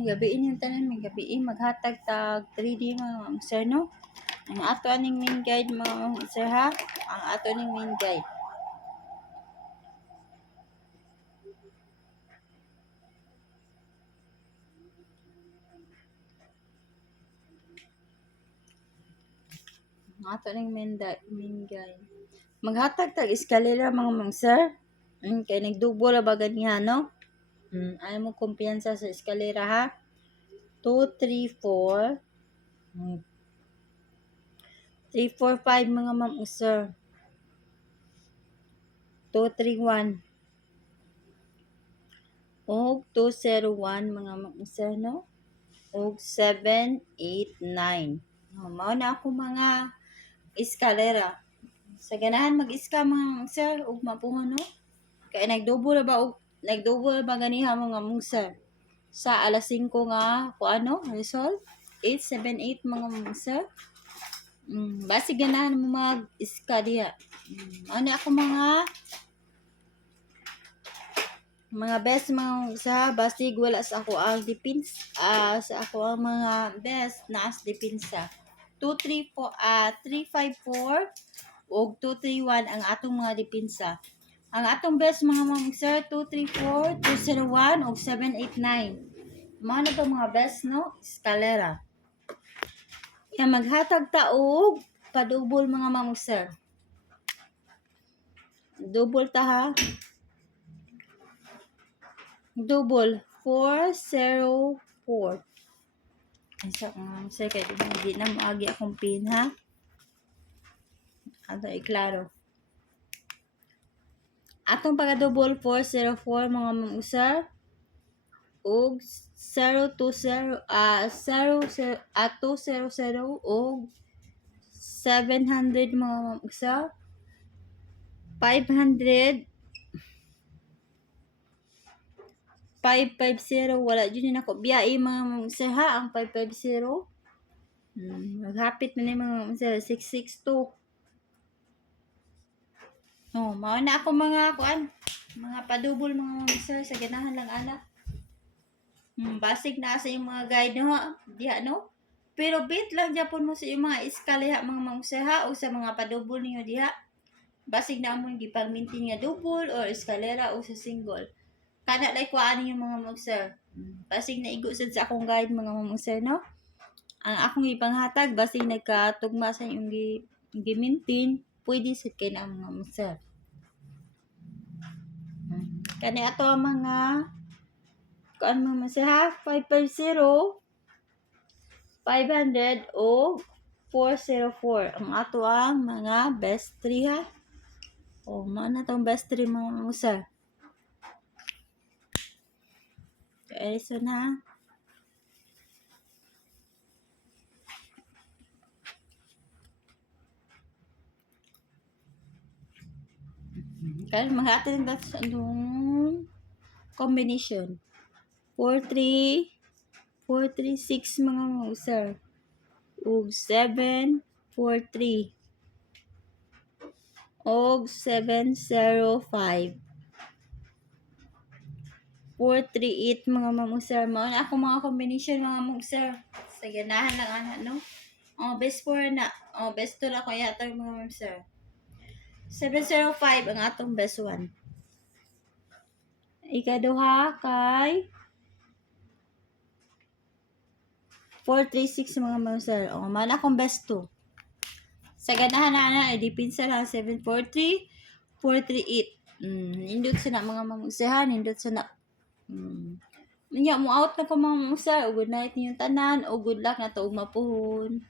may gabi yung tanan, may gabi maghatag tag 3D mga sir, no? Ang ato aning main guide mga sir ha, ang ato aning main guide. Ang ato aning main guide. Maghatag tag eskalera mga sir. Kay nagdubo ra ba ganiha, no? Ayaw mo kumpiyansa sa eskalera ha. 2, 3, 4. 3, 4, 5 mga ma'am sir. 2, 3, 1. Og 201 mga ma'am sir, no? Og 7, 8, 9. Mao na ako mga eskalera. Sa ganahan mag-iska mga sir ug mapuhon, no? Kay nagdubo ba ganiha mga ma'am sir. Sa alas 5 nga kuano result 878 mga ma'am sir. Basi ganahan mo mag-iska diha. Ano ako mga best mga sa basig wala sa ako ang depends sa ako ang mga best na as depensa. 354 og 231 ang atong mga depensa. Ang atong best mga ma'am sir 234, 201 og 789. Mao na to mga best, no? Eskalera. Yan maghatag ta og padubol mga ma'am sir. Double ta ha. Double 404. Ay sa sir kay di na maagi akong pin ha. Ato iklaro. Atong pagka-double 404 mga ma'am sir. Og 020 200 og 700 mga ma'am sir. 500 550 wala dyan ako biyahe mga ma'am sir ha ang 550. Maghapit na ni mga sir 662. Mao na ako mga mga padubol mga ma'am sir sa ganahan lang ana. Basig na sa yung mga guide no ha diha, no? Pero bit lang japon mo sa yung mga eskalera mga ma'am sir ha o sa mga padubol niyo diha. Basig na mo gipag-maintain nga double or eskalera o sa single. Kana like kuan yung mga ma'am sir. Basig na igo sad sa akong guide mga ma'am sir, no? Ang akong ipanghatag basig nagkatugma sa yung gi-maintain pwede sa kay na mga ma'am sir. Kani ato ang mga kuan ma'am sir ha 550 500 o 404 ang ato ang mga best 3 ha. Mao na tong best 3 mga ma'am sir. Okay, so na. Kaya mag-atin natin sa anong combination. 4, 3, 6 mga ma'am sir. Og 7, 4, 3. Og 705. 438 mga ma'am sir. Mao na ako mga combination mga ma'am sir. Sa ganahan lang ana, no? Best 4 na. Best 2 na ko yata mga ma'am sir. 705 ang atong best 1. Ikaduha kay 436 mga ma'am sir. Man akong best 2. Sa ganahan na dipinsa lang 743, 438. Nindot sa na mga ma'am sir ha, nindot sa na. Niya mo out na ko mga ma'am sir. Good night niyo tanan o good luck na to mapuhon.